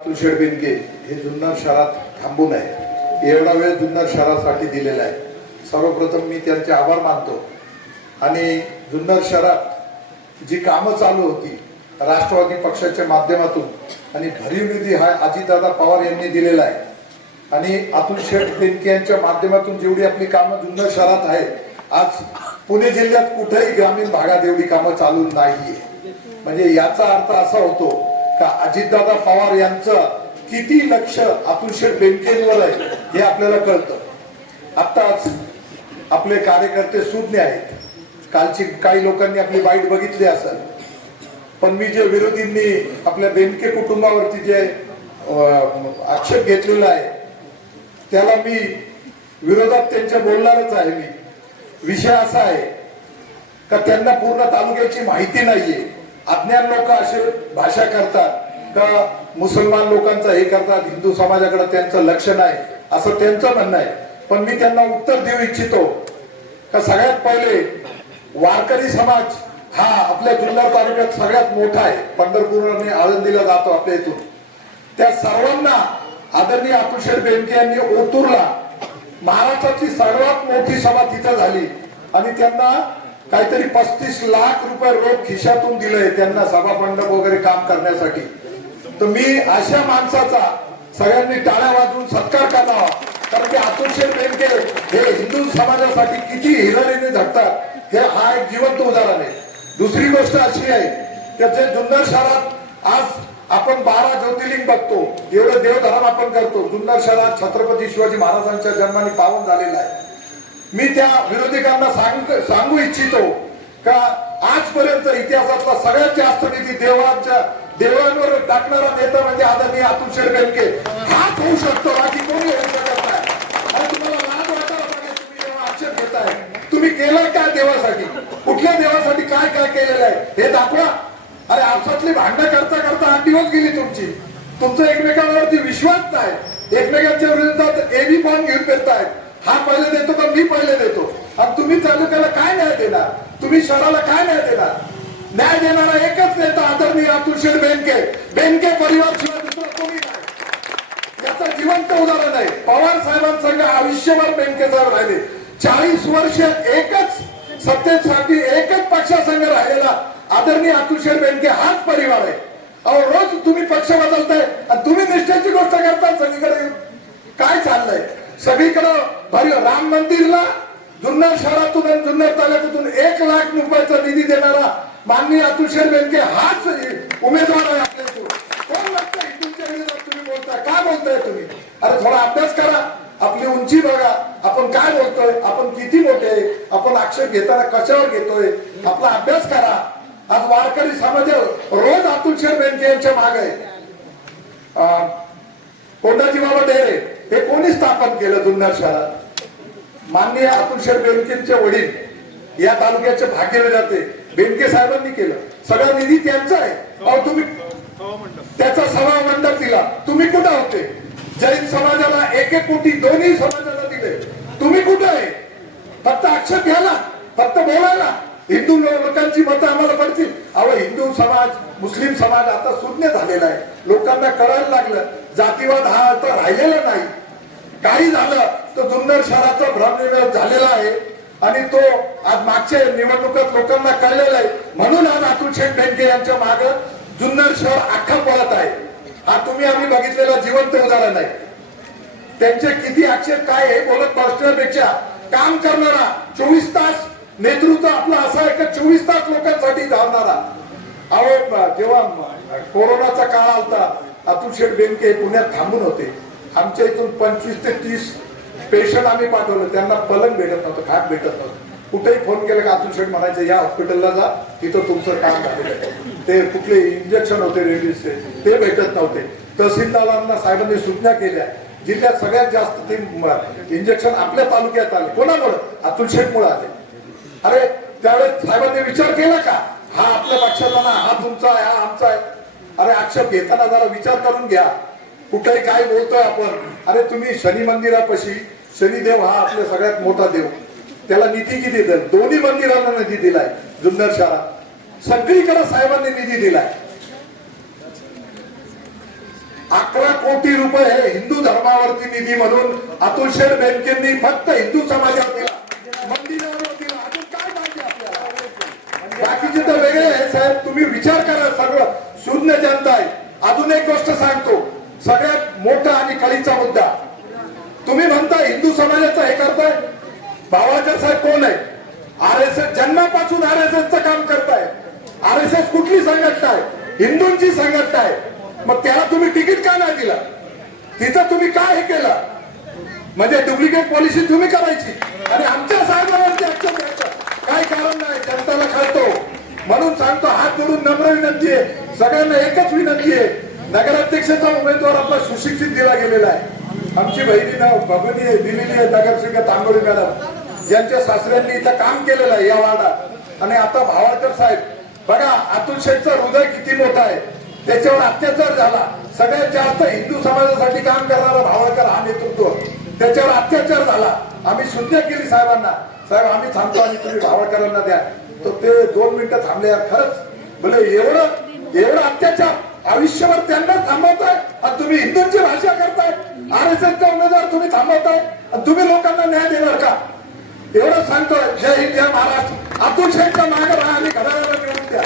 अतुल शेठ बेनके हे जुन्नर शहरात थांबू नये एवढा वेळ जुन्नर शहरासाठी दिलेला आहे। सर्वप्रथम मी त्यांचे आभार मानतो आणि जुन्नर शहरात जी कामं चालू होती राष्ट्रवादी पक्षाच्या माध्यमातून आणि भरीव निधी हा अजितदादा पवार यांनी दिलेला आहे आणि अतुल शेठ बेनके यांच्या माध्यमातून जेवढी आपली कामं जुन्नर शहरात आहे, आज पुणे जिल्ह्यात कुठेही ग्रामीण भागात एवढी कामं चालू नाहीये। म्हणजे याचा अर्थ असा होतो का अजितदादा पवार यांचं किती लक्ष अतुल शेठ बेनकेंवर आहे हे आपल्याला कळतं। आताच आपले कार्यकर्ते सुज्ञ आहेत, कालची काही लोकांनी आपली बाईट बघितली असेल, पण मी जे विरोधींनी आपल्या बेनके कुटुंबावरती जे आक्षेप घेतलेला आहे त्याला मी विरोधात त्यांच्या बोलणारच आहे। मी विषय असा आहे का त्यांना पूर्ण तालुक्याची माहिती नाहीये। अज्ञान लोक असे भाषा करतात का मुसलमान लोकांचं हे करतात, हिंदू समाजाकडे त्यांचं लक्ष नाही असं त्यांचं म्हणणं आहे। पण मी त्यांना उत्तर देऊ इच्छितो का सगळ्यात पहिले वारकरी समाज हा आपल्या जुन्नर तालुक्यात सगळ्यात मोठा आहे। पंढरपूर आणि आळंदीला जातो आपल्या इथून। त्या सर्वांना आदरणीय अतुल शेठ बेनके यांनी ओतूरला महाराष्ट्राची सर्वात मोठी सभा तिथं झाली आणि त्यांना काहीतरी 35 लाख रुपये रोख खिशातून दिलंय त्यांना सभा मंडप वगैरे काम करण्यासाठी। तर मी अशा माणसाचा सगळ्यांनी टाळ्या वाजवून सत्कार करावा, कारण की अतुल शेठ बेनके हे हिंदू समाजासाठी किती हिरारीने झटतात हे हा एक जिवंत उदाहरण आहे। दुसरी गोष्ट अशी आहे की जे जुन्नर शहरात आज आपण 12 ज्योतिर्लिंग बघतो, एवढं देवधर्म आपण करतो। जुन्नर शहरात छत्रपती शिवाजी महाराजांच्या जन्माने पावन झालेला आहे। मी त्या विरोधकांना सांगू इच्छितो का आजपर्यंत इतिहासातला सगळ्यात जास्त निधी देवांवर टाकणारा नेता म्हणजे आदरणीय अतुल शेठ बेनके हाच होऊ शकतो, बाकी कोणी होऊ शकत नाही। आणि तुम्हाला लाज वाटायला पाहिजे, तुम्ही जेव्हा आक्षेप घेताय तुम्ही केलं काय देवासाठी, कुठल्या देवासाठी काय काय केलेलं आहे हे दाखवा। अरे आपसातली भांडणं करता करता 8 दिवस गेली तुमची, तुमचा एकमेकांवरती विश्वास नाही, एकमेकांच्या विरोधात एबी फॉर्म घेऊन फिरतायत। हा पहिले देतो का मी पहिले देतो, आणि तुम्ही तालुक्याला काय न्याय देणार, तुम्ही शहराला काय न्याय देणार? न्याय देणारा एकच नेता आदरणीय अतुल शेठ बेनके, बेनके परिवार शिवाय दुसरं कोणी नाही। याचं जिवंत उदाहरण आहे। पवार साहेबांसंग आयुष्यभर बेनके साहेब राहिले, 40 वर्ष एकच सत्तेसाठी एकच पक्षासंग राहिलेला आदरणीय अतुल शेठ बेनके हाच परिवार आहे। अहो रोज तुम्ही पक्ष बदलताय आणि तुम्ही निष्ठेची गोष्ट करताय। सगळीकडे काय चाललंय, सगळीकडे भरी राम मंदिरला जुन्नर शहरातून आणि जुन्नर तालुक्यातून 1 लाख रुपयाचा निधी देणारा माननीय अतुल शेठ बेनके हाच उमेदवार आहे आपल्या इथून। कोण लागतं हिंदूंच्या विरोधात तुम्ही बोलताय, काय बोलताय तुम्ही? अरे थोडा अभ्यास करा, आपली उंची बघा, आपण काय बोलतोय, आपण किती मोठे आहे, आपण आक्षेप घेताना कशावर घेतोय, आपला अभ्यास करा। आज वारकरी समाज रोज अतुल शेठ बेनके यांच्या मागे आहे। कोंडाजी बाबा डेरे हे कोणी स्थापन केलं जुन्नर शहरात? माननीय अतुल शेठ बेनकेंचे वडील या तालुक्याचे भाग्यवे जाते बेनके साहेबांनी केलं, सगळा निधी त्यांचा आहे। अहो तुम्ही त्याचा सभा मंडप दिला, तुम्ही कुठे होते? जैन समाजाला 1 कोटी दोन्ही समाजाला दिले, तुम्ही कुठे आहे? फक्त आक्षेप घ्यायला, फक्त बोलायला, हिंदू लोकांची मतं आम्हाला पडतील। अहो हिंदू समाज मुस्लिम समाज आता शून्य झालेला आहे, लोकांना कळायला लागलं जातीवाद हा आता राहिलेला नाही। काही झालं तर जुन्नर शहराचा भ्रमनिरास झालेला आहे आणि तो आज मागच्या निवडणुकीत लोकांना कळलेला आहे। म्हणून आज अतुल शेठ बेनके यांच्या मागे जुन्नर शहर अख्खा पळत आहे। हा तुम्ही आम्ही बघितलेला जिवंत उदाहरण आहे। त्यांचे किती आक्षेप काय हे बोलत बसण्यापेक्षा काम करणारा 24 तास नेतृत्व आपलं असं आहे की 24 तास लोकांसाठी धावणारा। अहो जेव्हा कोरोनाचा काळ आलता अतुल शेठ बेनके पुण्यात थांबून होते। आमच्या इथून 25 ते 30 पेशंट आम्ही पाठवलं, त्यांना पलंग भेटत नव्हतं, खाट भेटत नव्हतं। कुठेही फोन केला का अतुल शेठ म्हणायचं या हॉस्पिटलला जा, तिथं तुमचं काम झालेलं आहे। ते कुठले इंजेक्शन होते रेडीजचे ते भेटत नव्हते। तहसीलदारांना साहेबांनी सूचना केल्या, जिल्ह्यात सगळ्यात जास्त ते इंजेक्शन आपल्या तालुक्यात आले, कोणामुळे? अतुल शेठ मुळे आले। अरे त्यावेळेस साहेबांनी विचार केला का हा आपल्या पक्षाचा ना, हा तुमचा आहे, हा आमचा आहे? अरे आक्षेप घेताना जरा विचार करून घ्या, कुठेही काय बोलतोय आपण। अरे तुम्ही शनी मंदिरापाशी, शनिदेव हा आपल्या सगळ्यात मोठा देव, त्याला निधी किती दिला? दोन्ही मंदिरांना निधी दिलाय जुन्नर शहरात, सगळीकडे साहेबांनी निधी दिलाय। 11 कोटी रुपये हे हिंदू धर्मावरती निधी म्हणून अतुल शेठ बेनकेंनी फक्त हिंदू समाजावर दिला, मंदिरावर दिला. अजून काय पाहिजे आपल्याला? बाकीचे तर वेगळे आहे साहेब. तुम्ही विचार करा, सगळं शून्य जनता आहे. अजून एक गोष्ट सांगतो, सगळ्यात मोठा आणि कळीचा मुद्दा. तुम्ही म्हणता हिंदू समाजाचा हे करताय. बाबाजी साहेब कोण आहे? RSS, जन्मापासून RSS चं काम करताय. RSS कुठली संघटना आहे? हिंदूंची संघटना आहे. मग त्याला तुम्ही तिकीट का नाही दिला? तिचं तुम्ही काय हे केलं? म्हणजे डुप्लिकेट पॉलिसी तुम्ही करायची आणि आमच्या साहेबांवरती ऍक्शन घ्यायचं काय कारण नाही. जनताला कळतो म्हणून सांगतो. हात जोडून नम्र विनंती आहे सगळ्यांना, एकच विनंती आहे. नगराध्यक्षाचा उमेदवार आपला सुशिक्षित दिला गेलेला आहे. आमची बहिणीनं भगिनी दिलेली आहे नगरसेविका तांबोळी मॅडम, ज्यांच्या सासऱ्यांनी इथं काम केलेलं आहे या वार्डात. आणि आता भावाळकर साहेब बघा, अतुल शेठचं हृदय किती मोठं आहे. त्याच्यावर अत्याचार झाला. सगळ्यात जास्त हिंदू समाजासाठी काम करणारा भावाळकर हा नेतृत्व. त्याच्यावर अत्याचार झाला. आम्ही सूचना केली साहेबांना, साहेब आम्ही थांबतो आणि तुम्ही भावाळकरांना द्या. तर ते 2 मिनिटं थांबले. यार खरंच बोले एवढं अत्याचार आयुष्यभर त्यांना थांबवताय आणि तुम्ही हिंदूंची भाषा करताय. RSSचा उमेदवार तुम्ही थांबवताय आणि तुम्ही लोकांना न्याय देणार का? एवढं सांगतोय. जय हिंद, जय महाराष्ट्र. अतुल शेठच्या मागे राहा आणि घड्याळाला निवडून द्या.